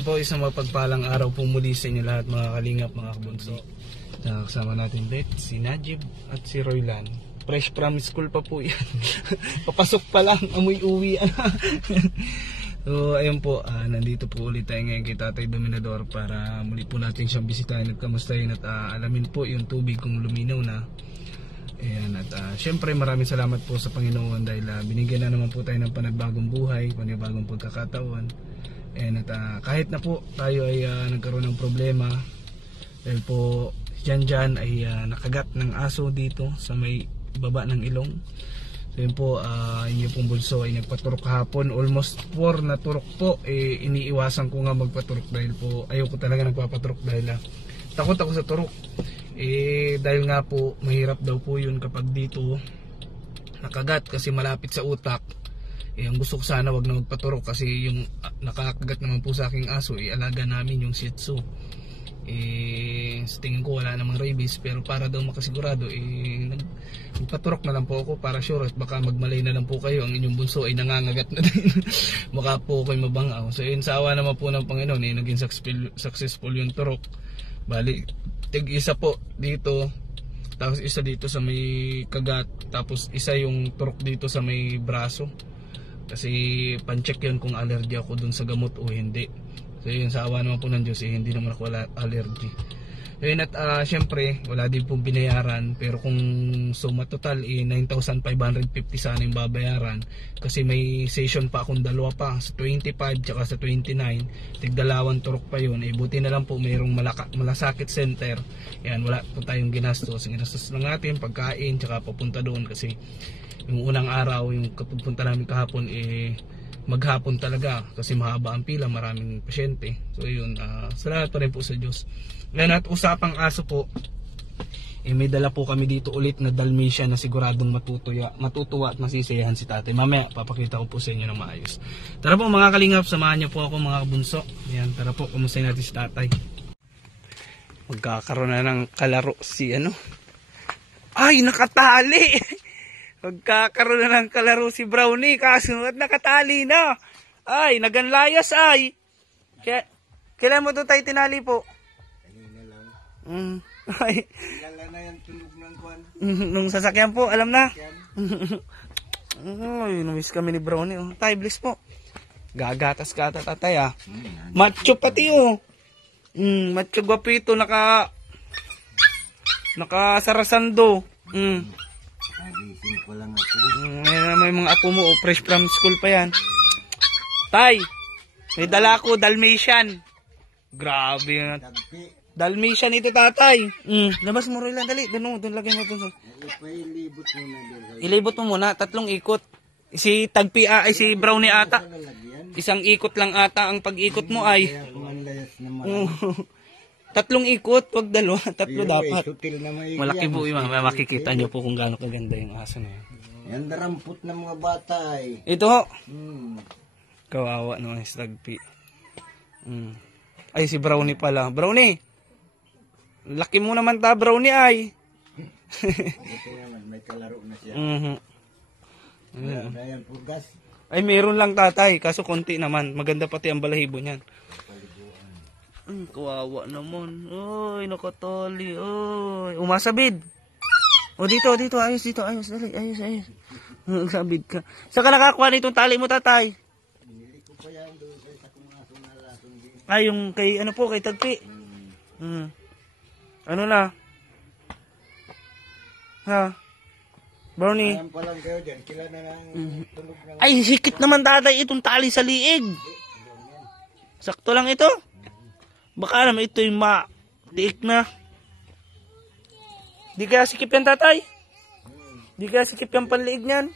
Ayan po, isang mapagpalang araw po muli sa inyo lahat mga kalingap, mga kabunso. Kasama natin Beth, si Najib at si Roylan. Fresh from school pa po yan. Papasok pa lang, amoy uwi. So ayun po, nandito po ulit tayo ngayon kay Tatay Dominador para muli po natin siyang bisitahin at kamustahin at alamin po yung tubig kung luminaw na. Ayan, at syempre maraming salamat po sa Panginoon dahil binigyan na naman po tayo ng panibagong buhay, panibagong pagkakataon. Ayan, at kahit na po tayo ay nagkaroon ng problema dahil po dyan ay nakagat ng aso dito sa may baba ng ilong. So yun po, inyo pong bunso ay nagpaturok kahapon, almost 4 na turok po. Iniiwasan ko nga magpaturok dahil po ayoko talaga nagpapaturok dahil takot ako sa turok. Dahil nga po mahirap daw po yun kapag dito nakagat kasi malapit sa utak. Ang gusto ko sana wag na magpaturok kasi yung nakakagat naman po sa aking aso, alaga namin yung Shih Tzu. Sa tingin ko wala namang rabies, pero para daw makasigurado nagpaturok na lang po ako para sure, at baka magmalay na lang po kayo ang inyong bunso ay nangangagat na din. Baka po kayo mabangaw. So yun, sa awa naman po ng Panginoon naging successful yung turok. Bali tig-isa po dito, tapos isa dito sa may kagat, tapos isa yung turok dito sa may braso. Kasi pan-check yun kung allergy ako dun sa gamot o hindi. So yun, sa awa naman po ng Diyos hindi naman ako allergy. Yun, at syempre wala din pong binayaran, pero kung suma total 9,550 sana yung babayaran kasi may session pa akong dalawa pa sa 25 tsaka sa 29, tigdalawang turok pa yun. Buti na lang po mayroong malasakit center. Yan, wala po tayong ginastos. Ginastos lang natin pagkain tsaka papunta doon kasi yung unang araw, yung kapunta namin kahapon maghapon talaga kasi mahaba ang pila, maraming pasyente. So yun, salamat pa rin po sa Diyos. Ngayon, at usapang aso po, may dala po kami dito ulit na Dalmatian na siguradong matutuwa at masisiyahan si tatay. Mamaya papakita ko po sa inyo ng maayos. Tara po mga kalingap, samahan niyo po ako mga kabunso. Ayan, tara po, kumustahin natin si tatay. Magkakaroon na ng kalaro si ay, nakatali. Magkakaroon na ng kalaro si Brownie, kasunod nakatali na. Ay, naganlayas ay. Kailan mo ito tayo tinali po? Kanina lang. Ay. Kailan na yung tunog ng kwan? Nung sasakyan po, alam na. Ay, namiss kami ni Brownie. Tay, bliss po. Gagatas ka tatay Macho pati macho guwapito, nakasarasando. Nagising ko lang ako. May mga apo mo, fresh from school pa yan. Tay, may dala ko, Dalmatian. Grabe yun. Dalmatian ito tatay. Labas mo rin lang, dali. Doon lagay mo doon. Ilibot mo muna, 3 ikot. Si Brownie ata. Isang ikot lang ata ang pag-ikot mo ay. 3 ikot, wag 2, 3 dapat. Malaki po yung makikita nyo po kung gaano kaganda yung aso na yan. Yan darampot ng mga bata ay. Ito. Kawawa naman si Tagpi. Ay, si Brownie pala. Brownie! Laki mo naman ta, Brownie ay. May kalaro na siya. Ayan, purgas. Ay, meron lang tatay, kaso konti naman. Maganda pati ang balahibo niyan. Kawawa naman. Ay, nakatali. Ay, umasabid. Dito. Ayos dito. Ayos. Sabid ka. Saan ka nakakuha nitong tali mo, tatay? Binili ko pa yan doon sa kung aso na lasong din. Ay, yung kay Tagpi. Ano na? Ha? Brownie? Ayan pa lang kayo dyan. Kila na lang tunog ng... Ay, hikit naman tatay itong tali sa liig. Sakto lang ito. Baka naman ito yung matiik na. Di kaya sikip yan tatay? Di kaya sikip yung panliig niyan?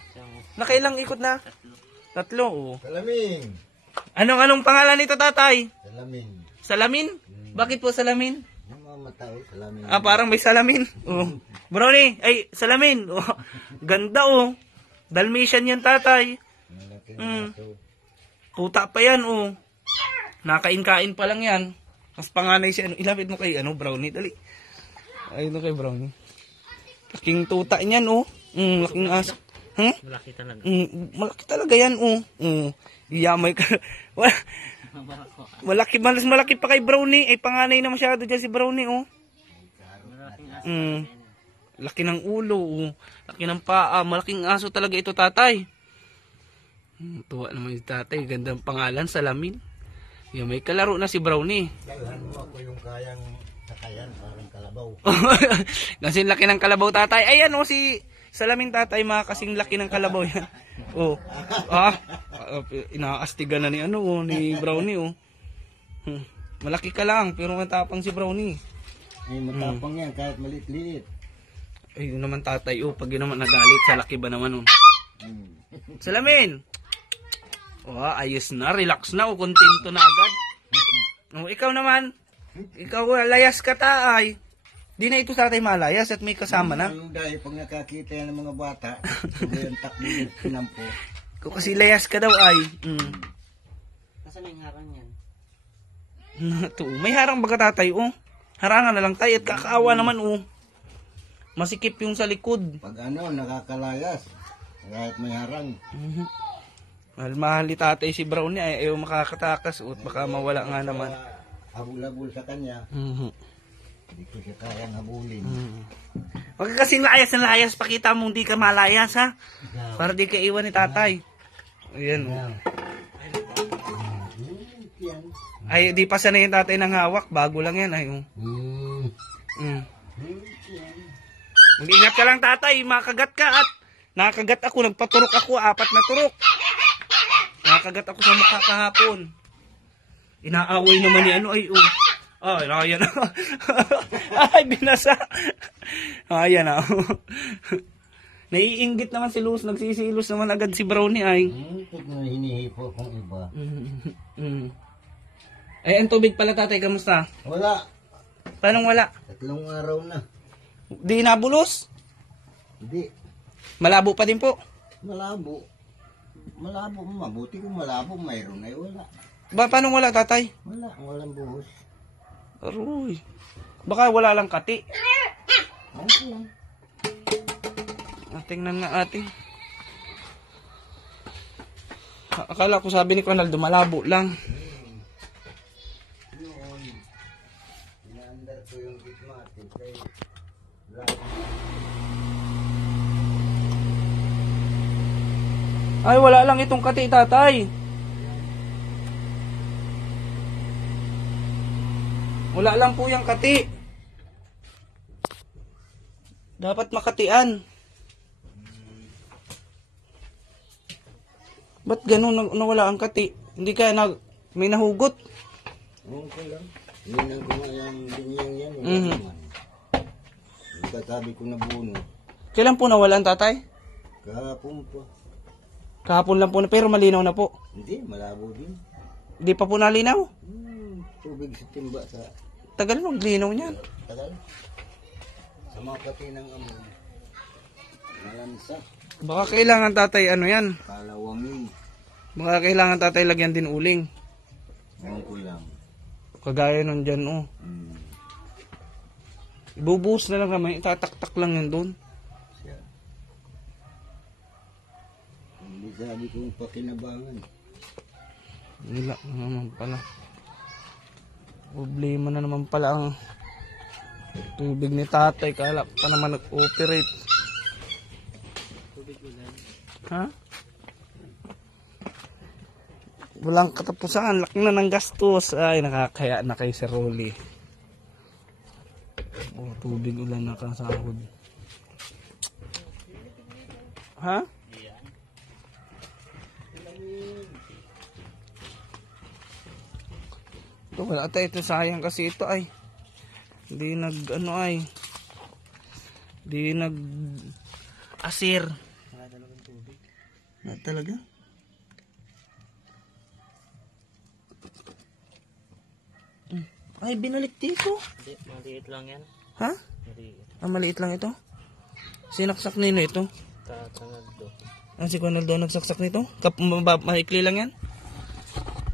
Nakailang ikot na? 3, Salamin. Anong pangalan nito tatay? Salamin. Salamin? Bakit po salamin? Yung mga matao, salamin. Parang may salamin. Brownie, ay salamin. Ganda Dalmatian yan tatay. Tuta pa yan Nakain-kain pa lang yan. Mas panganay siya. Ilapit mo kay Brownie, dali. Ay, kay Brownie. Laking tuta niyan laking aso. Hmm? Malaki talaga. Malaki talaga yan, oh. Iyamay ka. Malaki, mas malaki pa kay Brownie. Ay, panganay na masyado dyan si Brownie, oh. Malaking aso. Laki ng ulo, oh. Laki ng paa. Malaking aso talaga ito, tatay. Tuwa naman si tatay. Gandang pangalan, Salamin. Yung may kalaro na si Brownie. Dalhan mo ako yung kayang sakayan, parang kalabaw. Kasi laki ng kalabaw, tatay. Ayan, oh, si Salamin, tatay. Mga kasing laki ng kalabaw yan. Oh. Inaastigan na ni ni Brownie, oh. Malaki ka lang, pero matapang si Brownie. Ay, matapang yan, kahit maliit-liit. Ay, yun naman, tatay, oh. Pag yun naman nagalit, sa laki ba naman, oh. Salamin! Oh, ayos na, relax na, oh. Kontento na agad. Oh, ikaw naman. Ikaw, layas ka, taay. Di na ito tatay malayas at may kasama na. Dahil pag nakakita yan ng mga bata, yung takbo yung pinampo. Ikaw kasi layas ka daw, ay. Nasaan yung harang yan? Ito, may harang baga, tatay, oh. Harangan na lang tayo at kakaawa naman, oh. Masikip yung sa likod. Pag nakakalayas, kahit may harang. Mahal ni tatay si Brownie ay ayaw makakatakas at baka mawala nga naman. Habul-habul sa kanya, hindi ko siya kayang habulin. Huwag ka kasing layas, pakita mo hindi ka malayas, ha? Para di ka iwan ni tatay. Ayan, oh. Ay, di pa sanay yung tatay ng hawak, bago lang yan, ay, oh. Mag-ingat ka lang, tatay, makagat ka at nakagat ako, nagpaturok ako, 4 na turok. Nakagat ako sa mukha kahapon. Inaaway naman ni ay, oh. Ay, ayan na. Ay, binasa. Ayan na. Naiinggit naman si Luz, nagsisilos naman agad si Brownie, ay. Pag hinihipo akong iba. Ay, ang tubig pala, tatay, kamusta? Wala. Paano wala? 3 araw na. Di nabulos? Hindi. Malabo pa din po. Malabo. Mabuti kung malabo, mayroon ay wala. Ba, paano wala, tatay? Walang buhos. Aroy. Baka wala lang kati. Okay lang. Tingnan nga atin. Akala ko sabi ni Ronaldo, malabo lang. Noon, inaandar ko yung gitmatic kay Ay, wala lang itong kati, tatay. Wala lang po yung kati. Dapat makatian. Ba't ganun nawala ang kati? Hindi kaya may nahugot? Okay lang. Yun ko nga yung binyang yan. Yung katabi ko na buno. Kailan po nawalan, tatay? Kahapon pa. Kahapon lang po na, pero malinaw na po. Hindi, malabo din. Hindi pa po nalinaw? Tubig sa timba sa... Tagal maglinaw niyan. Tagal. Sa mga kati ng amoy. Malansa. Baka kailangan, tatay, ano yan? Kalawangin. Baka kailangan, tatay, lagyan din uling. Ngayon ko lang. Kagaya nun dyan, oh. Ibubuhos na lang naman, itataktak lang yan doon. Siya. Hindi sabi kong pakinabangan. Wala naman pala. Problema na naman pala ang tubig ni tatay. Kala pa naman nag-operate. Ha? Walang katapusan. Laki na ng gastos. Ay, nakakaya na kay Sir Rolly. Oh, tubig ulan na kasahod. Ha? Ito, wala tayo. Ito sayang kasi ito ay. Hindi nag asir. Wala talaga. Ay, binalik dito. Hindi, maliit lang yan. Ha? Maliit. Maliit lang ito. Sinaksak nino ito. Tatangad do. Si Ronaldo nagsaksak nito? Maikli lang yan?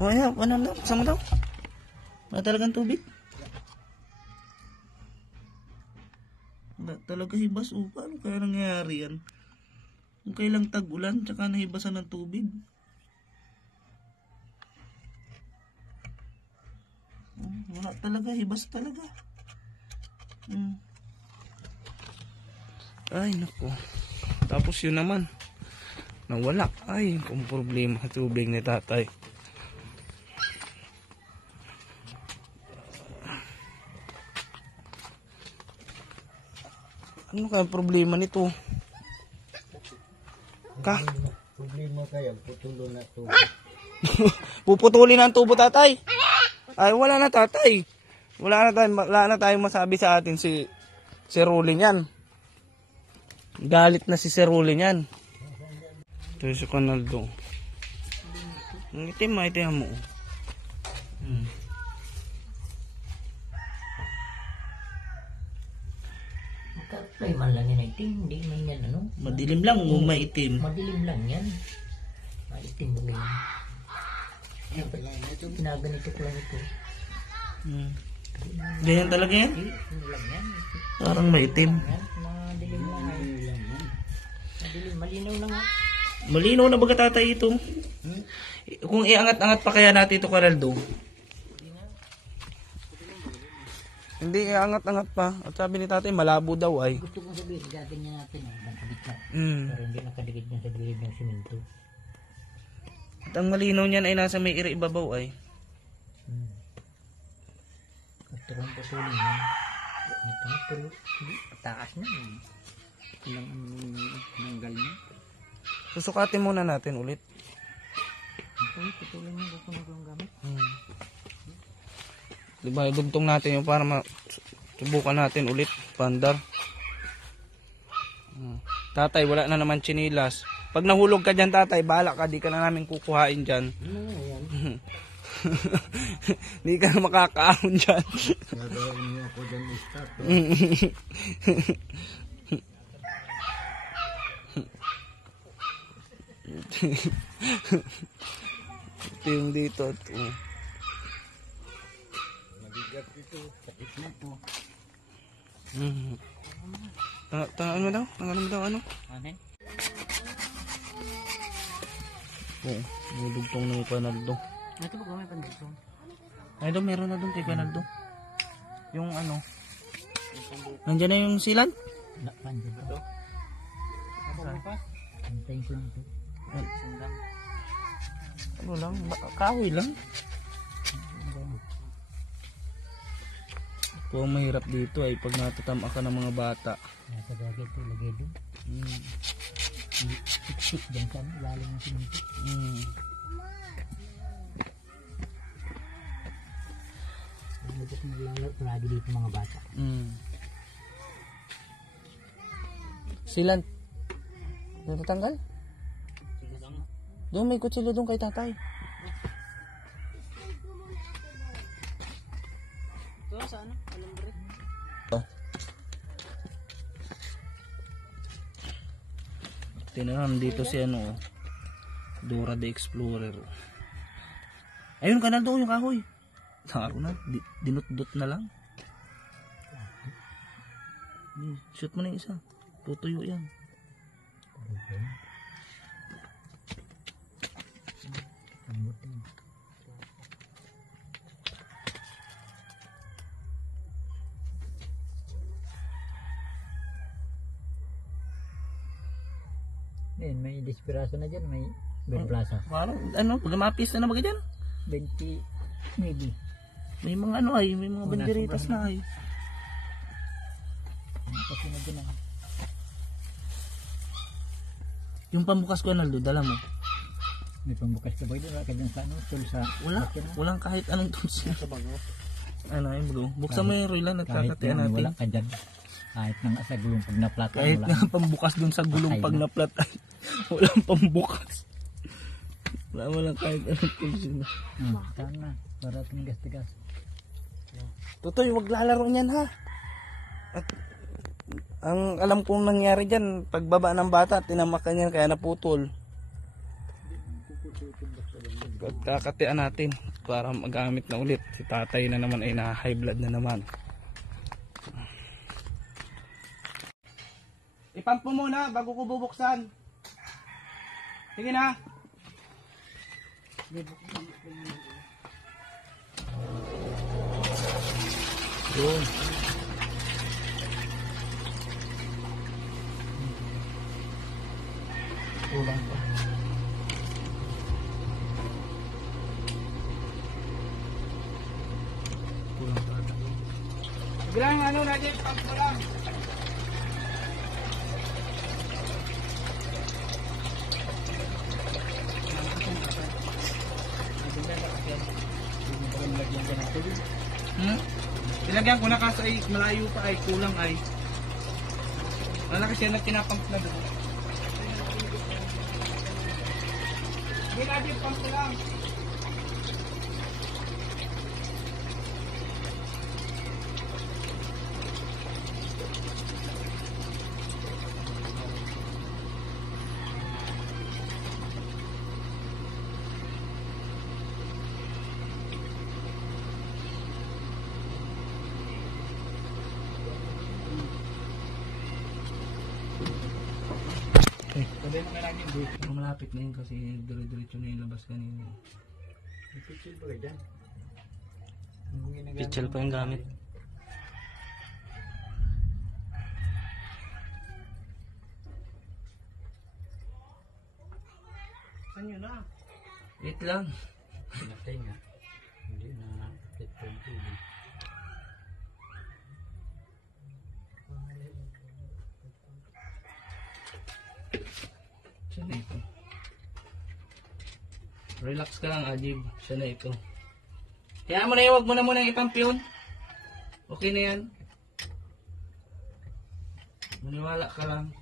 O ayan, Ronaldo, sama daw. Wala talagang tubig? Wala talaga hibas. Paano kaya nangyayari yan? Kung kailang tag-ulan, tsaka nahibasan ng tubig. Wala talaga, hibas talaga. Ay, naku. Tapos yun naman, nawala. Ay, kung problema tubig ni tatay. Ano kaya problema nito? Problema kaya, putulo na to. Puputulin ang tubo, tatay. Ay, wala na, tatay. Wala na tayong masabi sa atin si Rolly niyan. Galit na si Rolly niyan. Ito si Canaldo. Ang itim mo. Magka-apply man lang yan itim. Hindi man yan ano. Madilim lang o maitim? Madilim lang yan. Maitim mo ganyan. Ginaganito ko lang ito. Ganyan talaga yan? Hindi lang yan. Parang maitim. Madilim lang yan. Madilim, malinaw na nga. Malinaw na baga, tatay, ito? Kung iangat-angat pa kaya natin ito, Canaldo? Hindi, iangat-angat pa. At sabi ni tatay, malabo daw ay. Gusto kong sabihin, gaganyan natin nakadikit na. Pero hindi nakadikit niya sa gilid ng simento. At ang malinaw niyan ay nasa may ibabaw ay. Gusto kong putulin yan. Ito nga, pero taas na. Ilang nanggal niya. Susukatin muna natin ulit. Ito, putulin niya. Gusto mo kong gamit. Diba, idugtong natin yung para subukan natin ulit. Pandar. Tatay, wala na naman chinilas. Pag nahulog ka dyan, tatay, bahala ka. Di ka na namin kukuhain dyan. Di ka na makakaahon dyan. Nagawin niyo ako dyan start. Ito yung dito. Mabigat ito. Sakit na po. Tangan mo daw? Tangan mo daw ano? Ano? Oo. Nilugtong na yung Canaldo. Ito ba may pandito? Ay doon, meron na doon kay Canaldo. Yung ano? Nandiyan na yung silan? Pandito. Ito? Antayin ko lang ito. Ano lang? Kahoy lang. Ito ang mahirap dito ay pag natatama ka ng mga bata. Nasa bagay ito, lagay doon. Sik-sik dyan sa lalim ng simento. Lagay ko naglalaro dito mga bata. Silan. Natatanggal? Doon may kutsilyo doon kay tatay. Ito sa ano? Alambre? Tinahan dito si ano, Dora the Explorer. Ayun, Canaldo, yung kahoy. Taro na, dinut-dut na lang. Shoot mo na yung isa. Tutuyo yan. May Desperaso na dyan, may Ben Plaza. Parang ano, pag mapis na baga dyan. 20 maybe. May mga ano ay, may mga banderitas na ay. Kasi na dyan ako. Yung pambukas ko, Canaldo, dala mo. May pambukas ka ba doon? Wala ka dyan sa ano? Tul sa Wala, walang kahit anong tools yan. Ano yung bago? Buksan mo yung Roylan at kakatian natin. Wala ka dyan. Kahit na nga sa gulong pag naplat. Kahit nga pambukas dun sa gulong pag naplat ay walang pambukas. Walang kahit anong tools yun. Saan na? Para tinigas-tigas. Tutoy, maglalaro niyan ha. At ang alam kong nangyari dyan, pagbaba ng bata, tinamakan niyan kaya naputol. Kakatian natin para magamit na ulit. Si tatay na naman ay na-high blood na naman. Ipamp mo muna bago ko bubuksan. Sige na. Yun. Kulang pa. Kulang pa ata. Bilang ano natin, pag mo lang. Ilagyan ko na kasi ay malayo pa ay kulang ay. Wala kasi na tinapamp na doon. Hindi natin pump ko lang. Sabi mo kaya natin dito. Malapit na yun kasi dire-diretso na yung labas kanina. Picture ba dyan? Pichel pa yung gamit. Saan yun na? Wait lang. Pinatay nga. Hindi na ito yung tubig. Siya na ito. Relax ka lang, Ajib. Siya na ito. Kaya mo na yun, huwag mo na muna ipump yun. Okay na yan. Maniwala ka lang.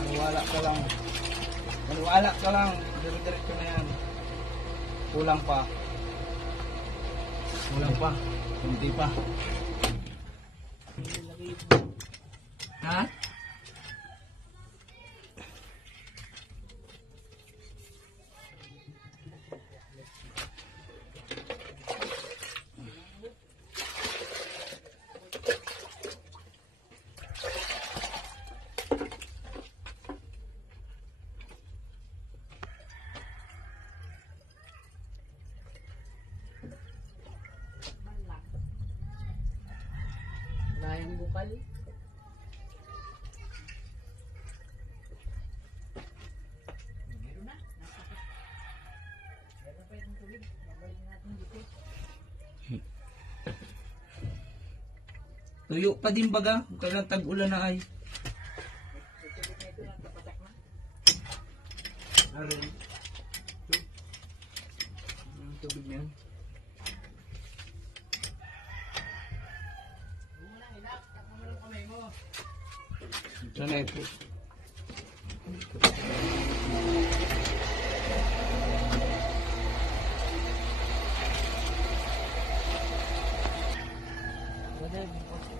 Maniwala ka lang. Maniwala ka lang. Diretso na yan. Kulang pa. Kulang pa. Kunti pa. Ha? Layang bukal eh. Tuyo pa din baga. Kailan tag-ulan na ay. Arin. Ang tubig na yan. Ito na ito.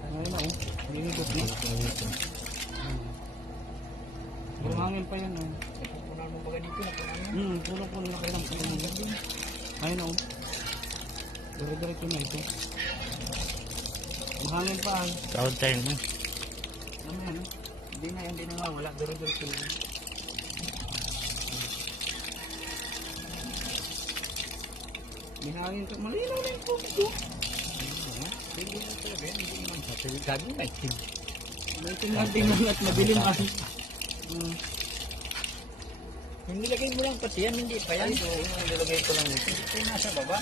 Ayun na oh. Linigot na. Bumangin pa yan oh. Punan mo baga dito na punan mo. Puno-puno na kailang puno. Ayun na oh. Dire-diretso na ito. Bumangin pa ay. Counter na. Ano yan oh. Hindi na nga wala. Dire-diretso na. Binangin ka. Malinaw na yung tubig oh. Hindi na talaga yan. Hindi naman sa delikado na ito. May tingnan at madilim ay. Yung nilagay mo lang pati yan, hindi pa yan. Oo, nilagay ko lang ito. Ito nasa baba.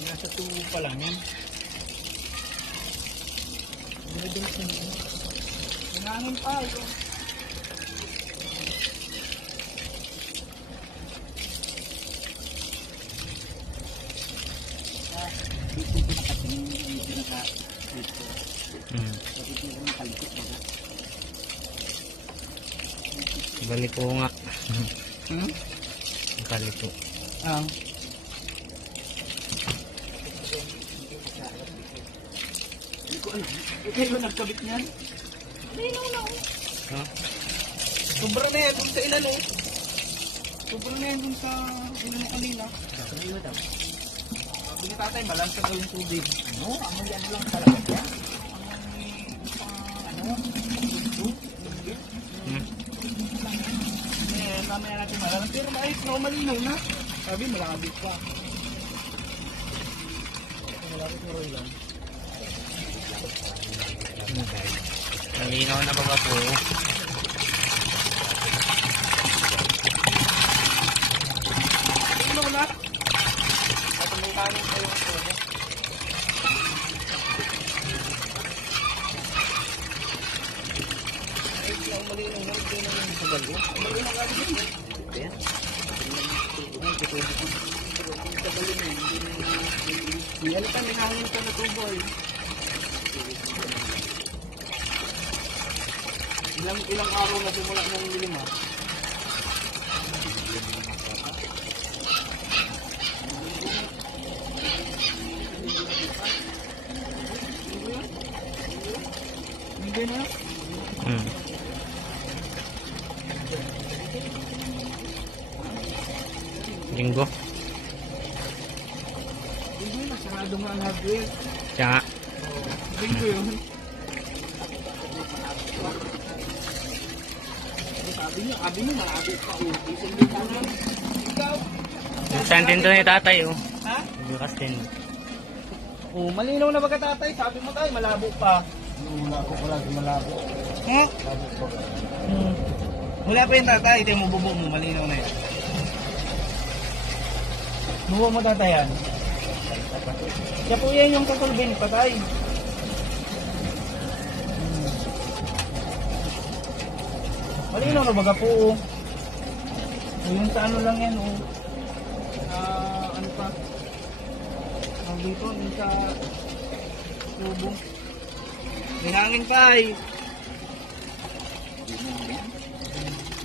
Nasa tubo pa lang yan. Binangin pa ito. Balik ko nga. Hmm? Balik ko. Hindi ko alam. Ikaw yung nagkabit niyan? Linaw na oh. Ha? Sobra na yan dun sa ilan oh. Sobra na yan dun sa ilan kanina. Sabi mo daw. Sabi ni tatay, malansa daw yung tubig. Ano? Ano yan lang talaga yan? Ano? Mamaya natin malaman. Pero maayos na malinaw na. Sabi, malabit pa. Malabit na rin lang. Malinaw na ba po? Malinaw na. At may kanin pa yung tubo. Ayos na malinaw na. Ito na yung sabalo. Malinaw ka din yun. Ayan. Yan pa, may hangin pa na tubo eh. Ilang araw na simula ng lima. Hindi na. Linggo. Hindi na, sarado nga ang hardware. Kaya Linggo yun. Sabi niya, maabot pa. Isang linggo na. Ikaw? saan din doon yung tatay oh. Ha? Bukas din. Oh, malinaw na ba ka tatay? Sabi mo tayo, malabo pa. Wala ko pala sa malabo. Ha? Labo ko. Wala pa yung tatay. Ito mo, bubo mo. Malinaw na yan. Bubo mo tatay yan. Siya po yan yung kakulbin, patay. Malinaw na baga po. Oh. Yung sa ano lang yan. Oh. Ano pa? Ang dito, yung sa tubo. May hangin pa eh.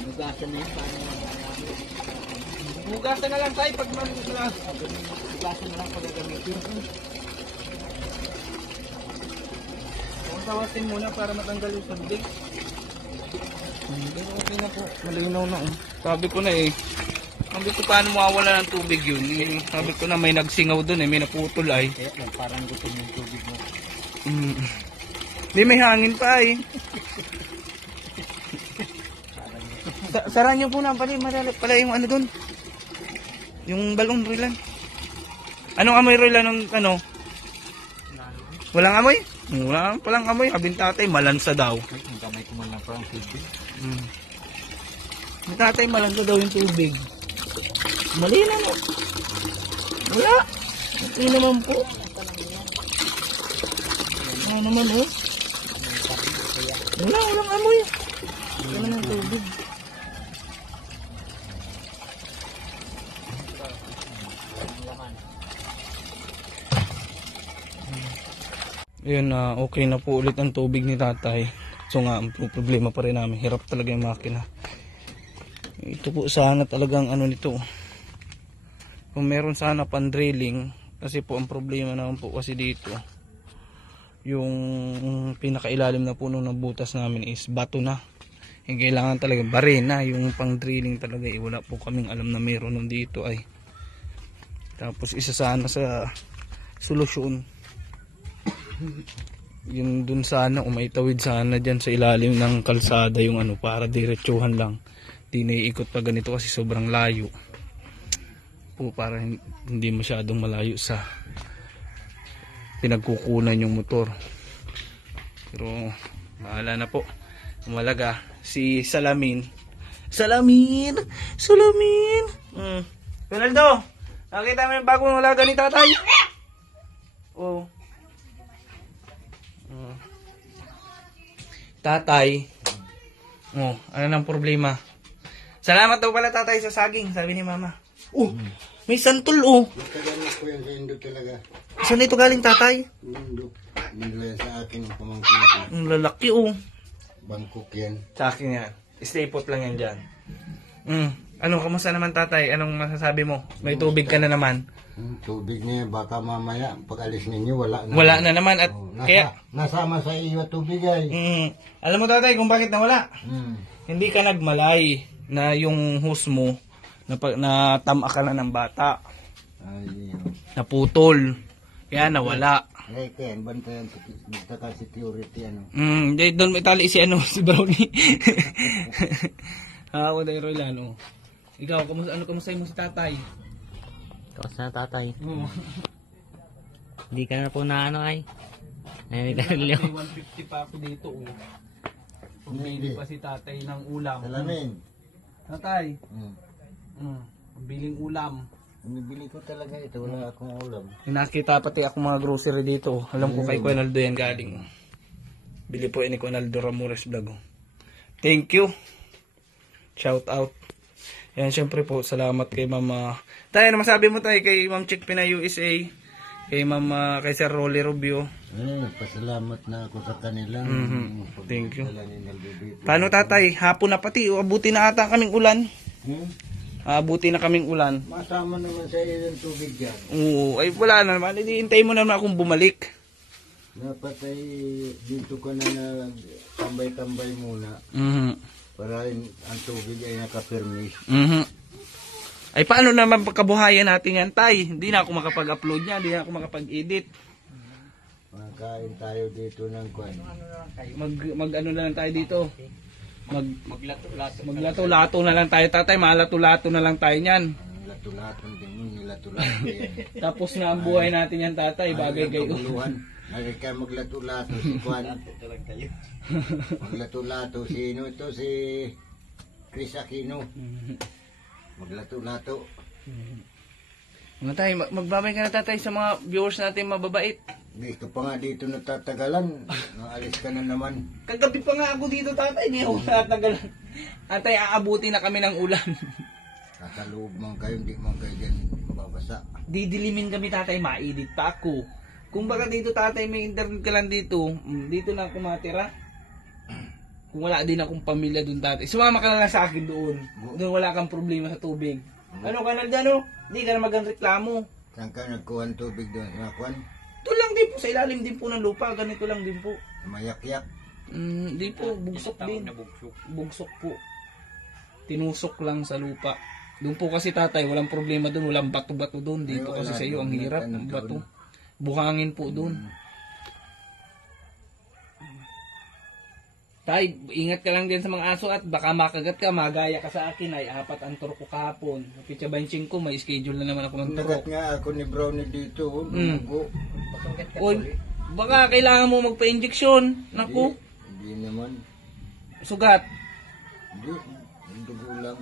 Bukasan na yan. Bugasan na lang tayo pag bugasan na lang pag gagamitin. Huwag tawasin muna para matanggal yung sabig. Pero okay na po. Malinaw na oh. Sabi ko na eh. Sabi ko paano mawawala ng tubig yun. Sabi ko na may nagsingaw dun eh. May naputol ay. Kaya parang gutom yung tubig mo. Hindi may hangin pa eh. Sara niyo po na pala yung ano dun. Yung balon Roylan. Anong amoy Roylan ng ano? Walang amoy? Wala palang amoy. Abing tatay malansa daw. Ang kamay ko man lang parang tubig. Yung tatay malansa daw yung tubig. Mali na no. Wala. Hindi naman po. Ano naman oh. Walang amoy. Wala ng tubig. Ayun na okay na po ulit ang tubig ni tatay. So nga ang problema pa rin namin. Hirap talaga yung makina. Ito po sana talagang ano nito. Kung meron sana pan-drilling. Kasi po ang problema naman po kasi dito. Yung pinakailalim na puno ng butas namin is bato na. Yung kailangan talaga barena. Yung pang-drilling talaga wala po kaming alam na meron nun dito ay. Tapos isa sana sa solusyon. Yun dun sana umaitawid sana dyan sa ilalim ng kalsada yung ano para diretsuhan lang. Di naiikot pa ganito kasi sobrang layo po para hindi masyadong malayo sa pinagkukunan yung motor. Pero bahala na po. Umalaga si Salamin. Ronaldo, nakita mo yung bagong alaga ni tatay? Oh. Tatay. Oh, ano nang problema? Salamat daw pala tatay sa saging, sabi ni mama. Oh, may santol oh. Matagal ko yan sa Indo talaga. Saan ito galing tatay? Indo. Nila sa akin pamangkin ko. Ang lalaki oh. Bangkok yan. Sa akin yan. Stay put lang yan dyan. Ano, kamusta naman tatay? Anong masasabi mo? May tubig ka na naman. Tubig niya, baka mamaya pag alis ninyo wala na. Wala na naman at kaya... Nasama sa iyo tubig ay. Alam mo tatay kung bakit nawala? Hindi ka nagmalay na yung hose mo na tama ka na ng bata. Ay, naputol. Kaya nawala. Eh, kaya bantayan sa security ano. Hindi, doon may tali si si Brownie. Ako dahil Roylan, oh. Ikaw, kamusta mo si tatay? Kamusta na tatay? Oo. Hindi ka na po na ano ay. Ay, may 150 pa ako dito, oh. Pambili pa si tatay ng ulam. Salamin. Tatay, Hmm. pambiling ulam. Bumibili ko talaga ito. Wala akong ulam. Nakita pati ako mga grocery dito. Alam ko kay Kuya Naldo yan galing. Bili po ni Kuya Naldo Ramores Vlog. Thank you. Shout out. Yan, syempre po, salamat kay Mama. Tayo, ano masabi mo tayo kay Ma'am Chick Pina USA? Kay Mama, kay Sir Rolly Rubio. Pasalamat na ako sa kanila. Thank you. Pagdala ni Naldo dito. Paano tatay? Hapon na pati. Abuti na ata kaming ulan. Abuti na kaming ulan. Masama naman sa iyo yung tubig yan. Oo, ay wala na naman. Hintayin mo naman akong bumalik. Dapat ay dito ka na tambay-tambay muna. Para ang tubig ay nakapirmis. Ay paano naman pagkabuhayan natin yan, tay? Hindi na ako makapag-upload niya, hindi na ako makapag-edit. Makain tayo dito ng kwan. Mag ano na lang tayo dito. Maglato-lato na lang tayo, tatay. Malato-lato na lang tayo niyan. Lato-laton din mo, nilato-lato yan. Tapos na ang buhay natin yan, tatay. Bagay kayo. Lagi ka maglato-lato si kwan. Maglato-lato. Sino ito? Si Chris Aquino. Maglato-lato. Mga tay, magbabay ka na tatay sa mga viewers natin mababait. Dito pa nga dito natatagalan. Naalis ka na naman. Kagabi pa nga ako dito, tatay. Hindi ako natagalan. Atay, aabuti na kami ng ulan. Nasa loob man kayo, hindi man kayo dyan mababasa. Didilimin kami, tatay. Maedit pa ako. Kung baka dito, tatay, may internet ka lang dito, dito na ako matira. Kung wala din akong pamilya doon, tatay. Sumama ka na lang sa akin doon. Doon wala kang problema sa tubig. Ano ka na dyan, Hindi ka na magreklamo. Saan ka nagkuhan tubig doon? Sa kwan? Ito lang din po, sa ilalim din po ng lupa. Ganito lang din po. Mayak-yak. Hindi po, bugsok din. Bugsok po. Tinusok lang sa lupa. Doon po kasi tatay, walang problema doon. Walang bato-bato doon. Dito kasi sa iyo, ang hirap. Ang bato. Buhangin po doon. Tay, ingat ka lang din sa mga aso at baka makagat ka, magaya ka sa akin. Ay, 4 ang turok ko kahapon. Pitsa banching ko, may schedule na naman ako ng turok. Nagat nga ako ni Brownie dito. Dumugo. Oy, baka kailangan mo magpa-injeksyon. Naku, Hindi naman. sugat. Hindi. Ang dugo lang.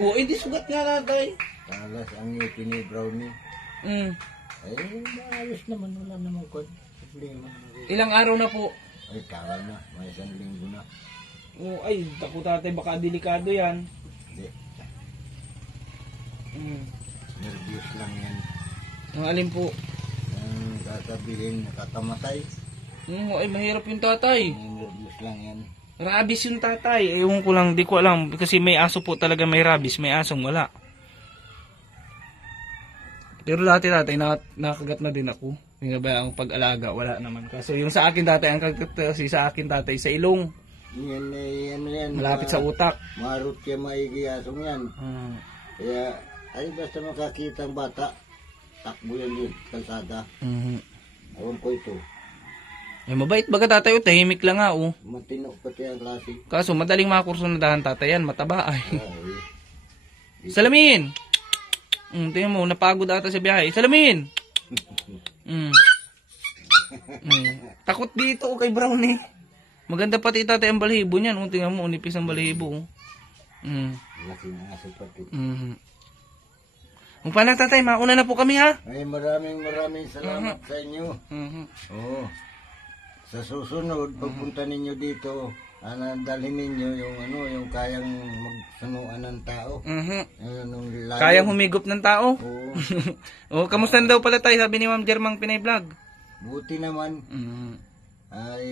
O, hindi sugat nga tatay. Talas ang ngipin ni Brownie. Ay, maayos naman. Wala naman kwan. Problema. Ilang araw na po? Ay, tagal na. May 1 linggo na. O, ay, tapo tatay, baka delikado yan. Hindi. Nervyos lang yan. Ang alin po? Ang sasabihin, nakakamatay. Ay, mahirap yung tatay. Nervyos lang yan. Rabies yung tatay. Ewan ko lang, di ko alam. Kasi may aso po talaga may rabies. May asong wala. Pero dati tatay, nakagat na din ako. Ang pag-alaga, wala naman. Kaso yung sa akin tatay, ang kagat kasi sa akin tatay, sa ilong. Yan ay, ano yan. Malapit sa utak. Marot kaya maigi asong yan. Kaya, ay basta makakita ang bata, takbo yan din, kalsada. Ewan ko ito. Eh, mabait baga tatay, tahimik lang nga, Matino pati ang klase. Kaso, madaling makurso na dahan tatay yan, mataba ay. Ay, Salamin! Tingnan mo, napagod ata sa biyahe. Salamin! Takot dito kay Brownie. Maganda pati tatay ang balahibo niyan. Tingnan mo, unipis ang balahibo. laki na aso pati. Kung paano tatay, mauna na po kami ha. Ay, maraming salamat sa inyo. Oo. Sa susunod, pagpunta ninyo dito, dalhin ninyo yung kayang magsanuan ng tao. Kayang humigop ng tao? Oo. Kamusta na daw pala tayo, sabi ni Ma'am Jermang Pinay Vlog? Buti naman. Ay,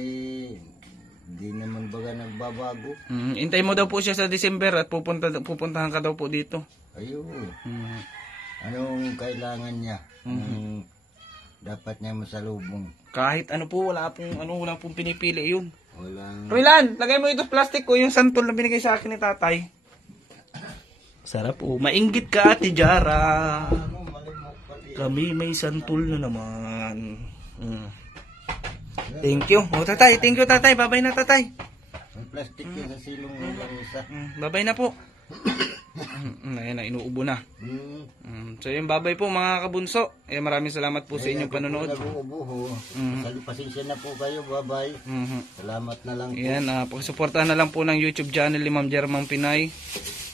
hindi naman baga nagbabago. Intay mo daw po siya sa December at pupuntahan ka daw po dito. Ayun. Anong kailangan niya? Anong dapat niya masalubong? Kahit ano po, wala pong pinipili yun. Walang... Roylan, lagay mo ito plastic ko, yung santol na binigay sa akin ni tatay. Sarap po. Mainggit ka, Ate Jara. Malimot pati Kami may santol na naman. Thank you. O tatay, thank you tatay. Babay na tatay. Ang plastic yun sa silong lang isa. Babay na po. Ayan na, inuubo na. So yun, babay po mga kabunso. Maraming salamat po sa inyong panonood. Pasensya na po kayo, bye-bye. Salamat na lang po. Ayan, pakisuportahan na lang po ng YouTube channel ni Ma'am Jermang Pinay,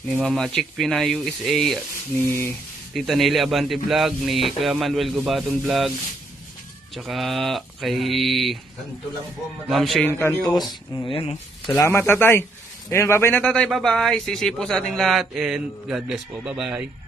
ni Mama Chick Pinay USA, ni Tita Nelly Abante Vlog, ni Kuya Manuel Gubaton Vlog, tsaka kay Kanto lang po, Ma'am Shane Cantos. Ayan, salamat tatay. Ayan, bye-bye na tatay, bye-bye. Sisi po sa ating lahat and God bless po, bye-bye.